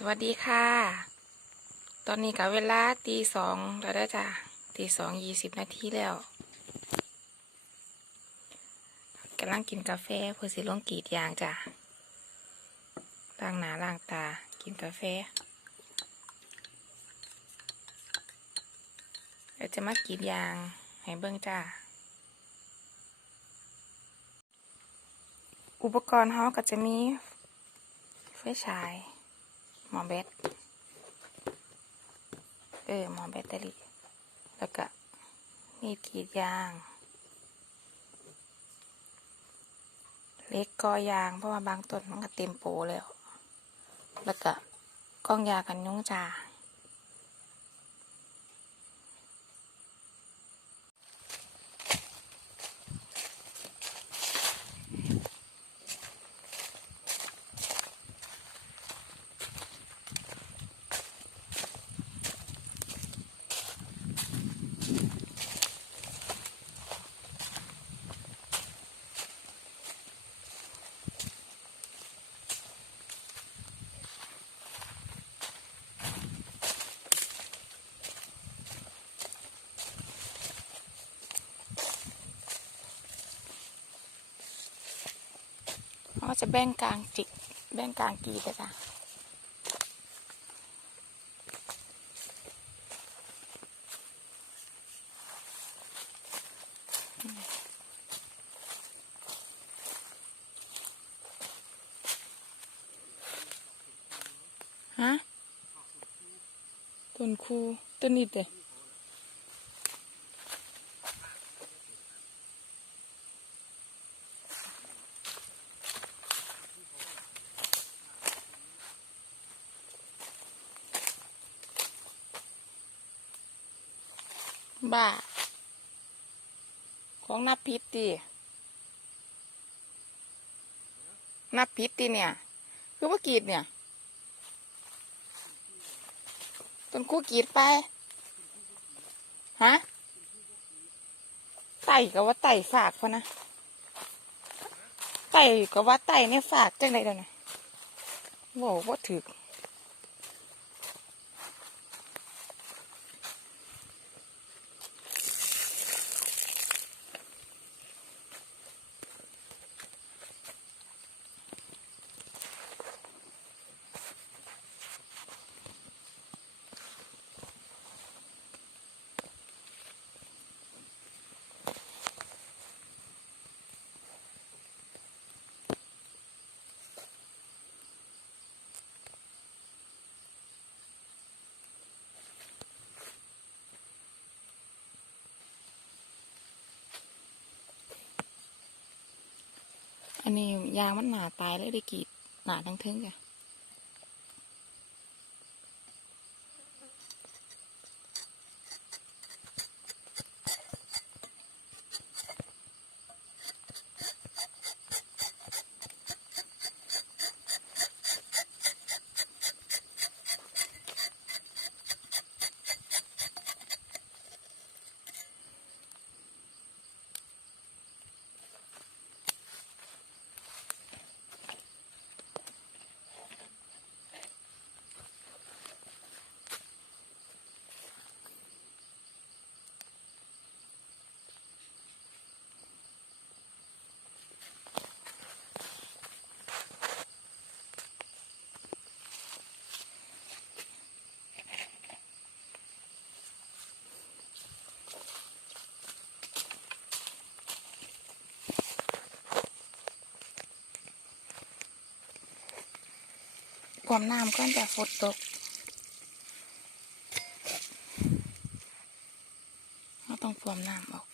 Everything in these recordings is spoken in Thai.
สวัสดีค่ะ ตอนนี้กับเวลาตีสองแล้วได้จ้ะตีสองยี่สิบนาทีแล้วกำลังกินกาแฟเพื่อสิลงกีดยางจ้ะล้างหน้าล้างตา กินกาแฟเดี๋ยวจะมากรีดยางให้เบิ้งจ้า อุปกรณ์เขาก็จะมีไฟฉาย หมอแบตเออหมอแบตเตอรี่ แล้วก็มีดกรีดยาง เล็กกอยาง เพราะว่าบางต้นมันก็เต็มโปแล้ว แล้วก็กล้องยากันยุงจ้า เขาก็จะแบ่งกลางจิกแบ่งกลางกรีดเลยจ้ะฮะต้นคูต้นนี้เด้ บ้า ของนับพิษตีนับพิษตีเนี่ย คือว่ากรีดเนี่ย ต้นคู่กรีดไป ฮะ ไต่ก็ว่าไต่ฝากพอนะ ไต่ก็ว่าไต่เนี่ยฝากจังไดเดี๋ยวนี้บอกว่าถือ อันนี้ยางมันหนาตายเลยได้กรีดหนาทั้งทึ่งจ้ะ ความน้ำก็จะฝนตกเราต้องความน้ำออก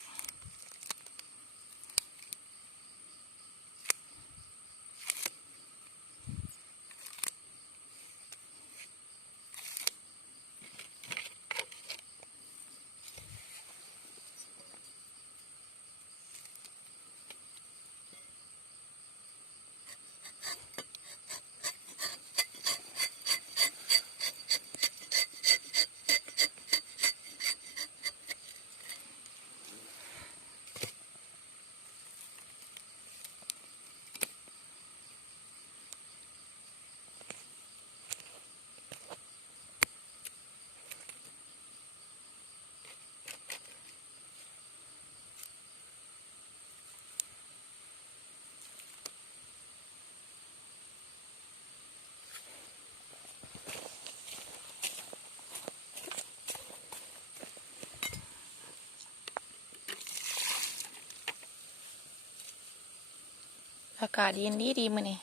กาศเย็นดีดีมื้อนี้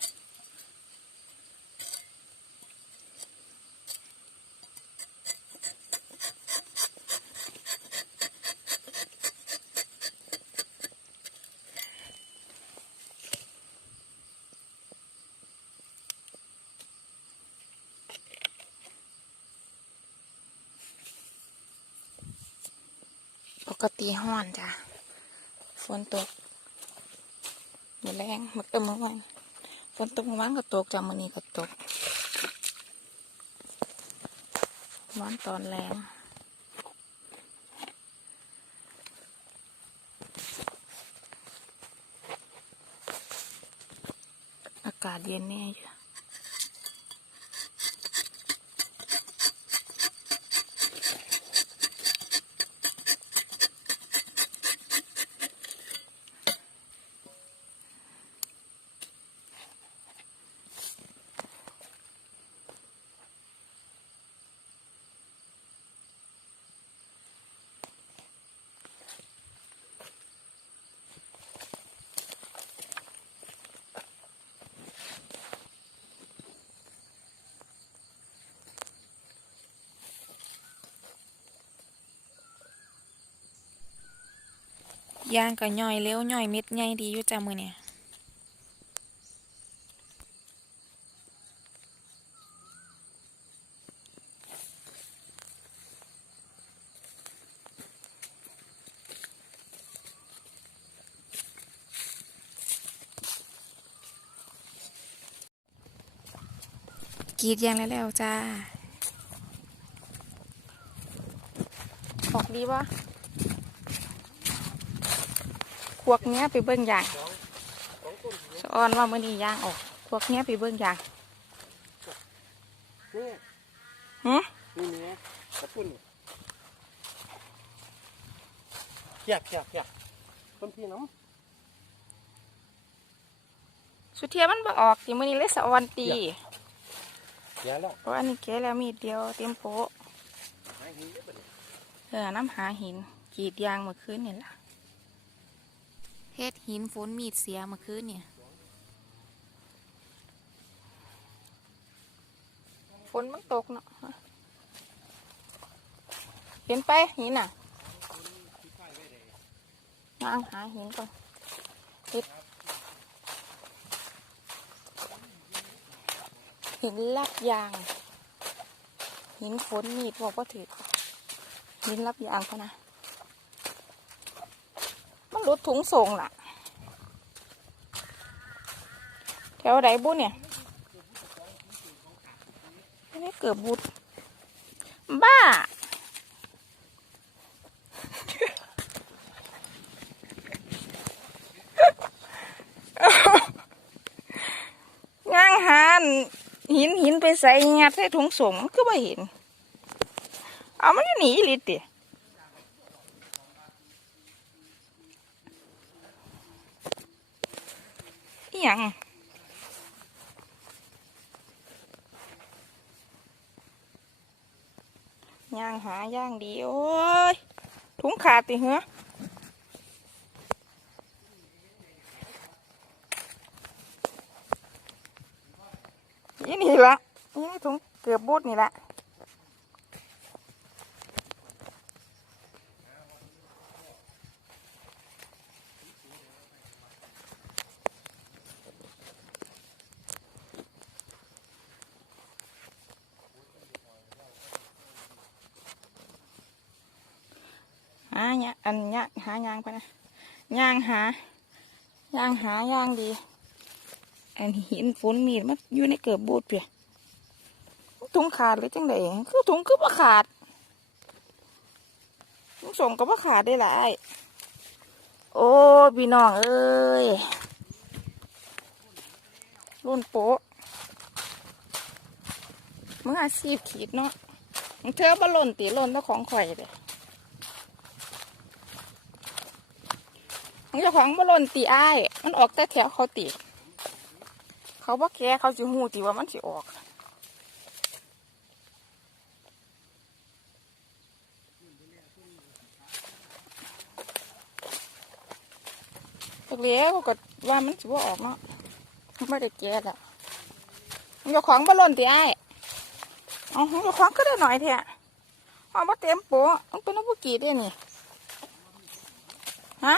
ปกติห้อนจ้ะ ฝนตก มือแรงมือเออมื่อวันฝนตกวันก็ตกจากมือนี้ก็ตกวันตอนแรงอากาศเย็นแน่อยู่ ยางก็ย่อยเร็วย่อยเม็ดใหญ่ดีอยู่จ้ามือเนี่ยกรีดยางแล้วแล้วจ้าออกดีปะ พวกเนี้ยไปเบิ่งอย่างสะออนว่ามื่อนี้ย่างออกพวกเนี้ยไปเบิ่งอย่างนี่หึนี่เนี้ยกระตุ้นเพียบเพียบเพียบต้นพี่น้องสุเทียมันบ่ออกที่มื่อนี้เลยสะออนตีเดี๋ยวแล้วเพราะอันนี้แกะแล้วมีดเดียวเต็มโป๊ะหายหินเยอะไปเลยเออน้ำหาหินกรีดยางเมื่อคืนนี่ล่ะ เฮ็ดหินฝนมีดเสียเมื่อคืนเนี่ยฝนมันตกเนาะเห็นไปหินอะยางหาหินก่อนเฮ็ดหินลับยาง หินฝนมีดบอกว่าถือหินรับยางเขานะ รุดถุงส่งล่ะ แถวไหนบุญเนี่ยไม่ได้เกือบบุญบ้า ย่างหานหินหินไปใส่งัดใส่ถุงส่งมันก็ไม่เห็น เอามันจะหนีลิติ หยังย่างหาย่างดีโอ้ยถุงขาดติเหรอนี่นี่ละนี่ถุงเกือบบูดนี่ละาเนี่ยอันเนี้ยหายางไปนะยางหายางหายางดี อันหินฝนมีดมันอยู่ในเกือบบูดเปียถุงขาดหรือจังไดคือถุงคือว่าขาดถุงส่งก็ว่าขาดได้หลายโอ้พี่น้องเอ้ยรุ่นโป๊ะมึงอาชีพขีดเนาะมึงเธอบ่หล่นตีหล่นเจ้าของข่อยเลย มันเจะของบ่ล่นตีอ้าย มันออกแต่แถวเขาตีเขาบ่แค่เขาสิหูตีว่ามันสิออกตกเลี้ยเขาก็ว่ามันสิบ่ออกเนาะไม่ได้แก่ล้วมันเจ้าของบ่ล่นติไอ้ายเอาของจ้าของก็ได้หน่อยเถอะเอาบ่เต็มโปะมันเป็นน้ำผู้กี่ได้นี่ฮะ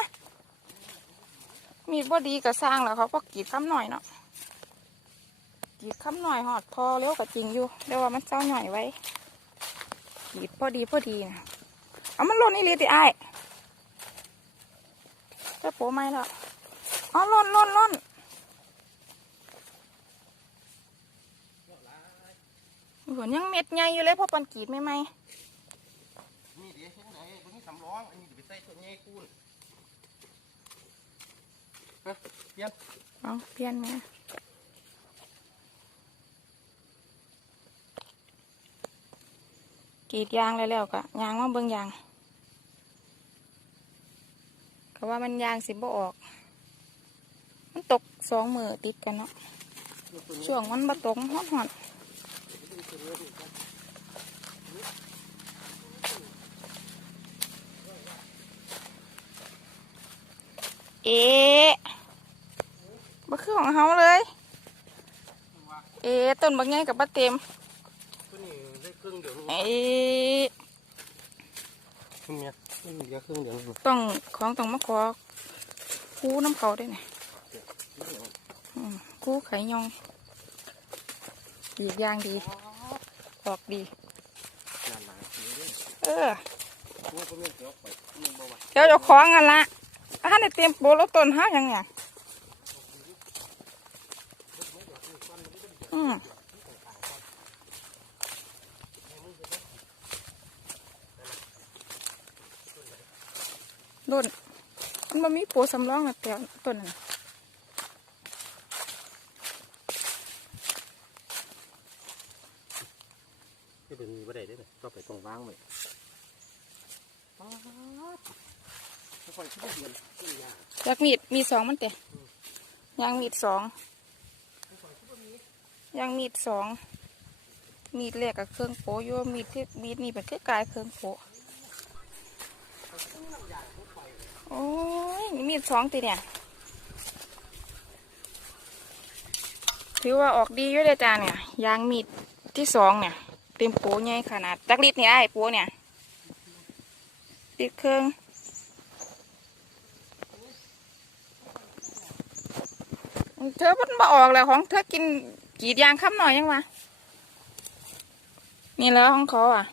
มีดบ่ดีก็สร้างแล้วเขาก็กีดคำหน่อยเนาะกีดคำหน่อยหอดพอเร็วก็จริงอยู่แต่ว่ามันเจ้าหน่อยไว้กีดพอดีพอดีนะเอามันล่นนี่เลยติไอ้จะโปะไหมแล้วอ๋อล่นล่นล่นหมือนยังเม็ดใหญ่อยู่เลยพราะปันกีดไม่ไหมนี่เดี๋ยวเห็นไหนบนนี้สำรองอันนี้จะไปใส่ตัวใหญ่คูณ ฮะเยี่ยมเอาเปลี่ยนไหมกรีดยางแล้วแล้วก็ยางมาเบิ่งยางก็ว่ามันยางสิบ่ออก มันตกสองมือติดกันเนาะช่วงมันบ่ตกฮอดฮอดเอ๊ คือของเฮาเลย เอ๊ะต้นบางไงกับบ่เต็มตัวนี้ได้ครึ่งเดียวนี่เอ๊ะคุณเนี่ยนี่เหลือครึ่งเดียวนี่ต้องของต้องมาขอคูน้ำเขาด้วยนะอืมคูไข่ยองดีกอย่างดีออกดีนานหลายปีเลยเออว่าผมเดี๋ยวไปมึงบอกว่าเดี๋ยวเจะคล้าของกันละถ้าในเตรียมโปรแล้วต้นห้ายังไงอืมรุ่นมัน บ่มีโปรสำรองนะแต่ต้นนั้นที่เป็นมีบ่ได้ได้เลยก็ไปตรงว่างไว้ป๊าดค่อยๆคิดเดือนขึ้นยากอยากมีดมีสองมันเตะยางมีดสองยางมีดสองมีดแรกกับเครื่องโปะอยู่มีดที่มีดนี่เป็นเครื่องกายเครื่องโปะ โอ้ยนี่มีดสองตีเนี่ย ถือว่าออกดีอยู่เลยจ้าเนี่ย ยางมีดที่สองเนี่ย เต็มโปะใหญ่ขนาดจักลิตรเนี่ยไอ้โปะเนี่ย ติดเครื่องเธอมันมาออกแล้วของเธอกินกีดยางค้ำหน่อยยังวะนี่แล้วของเขาอะ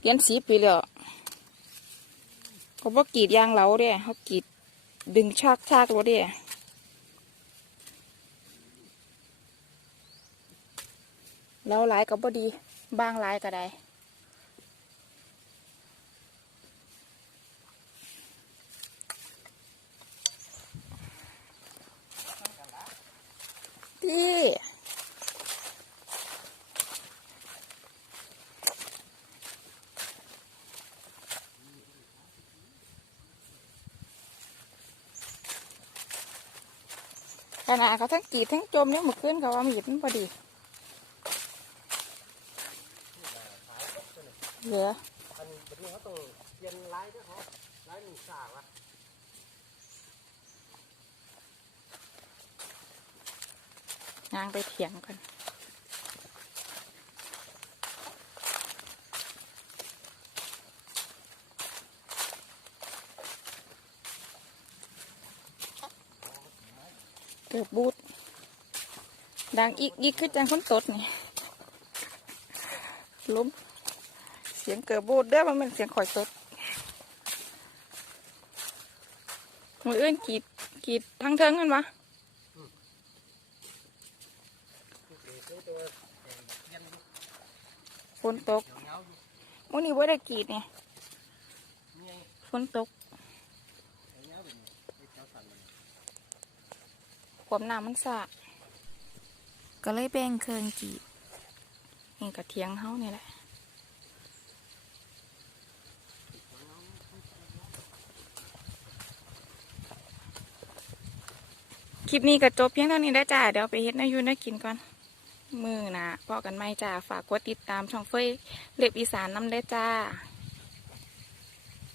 เลี่ยนสีปีแล้ว เขาบอกกีดยางเหลาเด้เขากีดดึงชากชากรถเด้แล้วหลายก็บ่ดีบางหลายก็ได้ที่ ขนาดเขาทั้งกรีดทั้งจมเนี่ยเมื่อคืนเขาว่ามีดมันพอดี เหลืออันแบบนี้เขาต้องเปลี่ยนลายด้วยเขาลายหนึ่งสากละนางไปเถียงกัน กือบบูดดังอีกอีกคือจังคนตดนี่ล้มเสียงเกือบบูดเด้อมันเป็นเสียงข่อยตดมืออื่นกรีดกรีดทั้งเทิงกันวะฝนตกเดี๋ยวเงาอยู่มื่อนี้ว่าได้กรีดเนี่ยนี่ไงฝนตก เดี๋ยวเงาแบบนี้ไอ้เจ้าสั่นมัน ค วามน้ำมันสะก็เลยแบ่งเครื่องกรีดนี่กระเทียงเฮานี่แหละคลิปนี้ก็จบเพียงเท่านี้ได้อจ้า เดี๋ยวไปเฮ็ดนาอยูนากินก่อน มือหนะพอกันไหมจ้า ฝากกดติดตามช่องเฟยเล็บอีสานน้ำได้อจ้า